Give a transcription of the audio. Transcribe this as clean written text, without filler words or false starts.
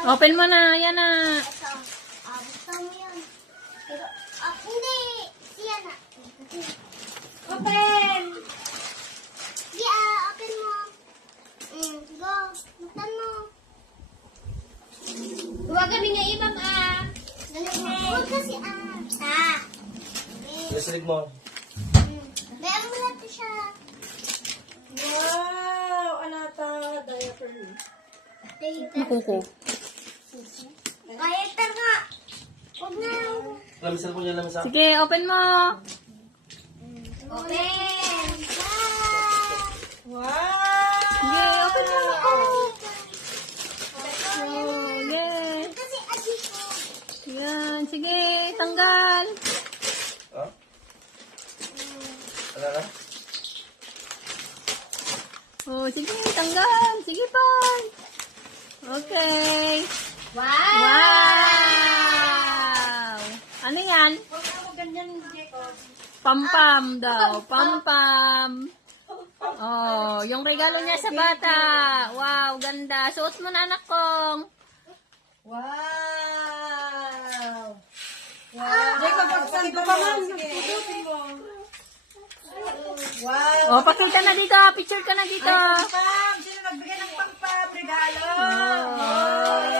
Open mo na, yan na. Ito. Buksan mo yan. Pero, hindi. Siya na. Open! Open mo. Go. Buksan mo. Huwag kami nga imam Huwag kasi Nasilig mo. Meron mo natin siya. Wow! Anata, diaper. Nakuko. Kaya ito nga. Huwag na. Lamisan mo niya, lamisan. Sige, open mo. Open. Wow! Sige, open mo. Oh, yeah. Kasi adi ko. Yan, sige, tanggal. Ha? Wala na? Oh, sige, tanggal. Sige pa. Okay. Wow. Wow! Ano yan? Huwag ako ganyan, Jacob. Pampam daw. Pampam. Oh, yung regalo niya sa bata. Wow, ganda. Suot mo na, anak kong. Wow! Wow! Jacob, pagsan ko pa man. Pututin mo. Wow! Oh, pakita na dito. Picture ka na dito. Pam! Sino nagbigay ng pang-pam regalo? Oh.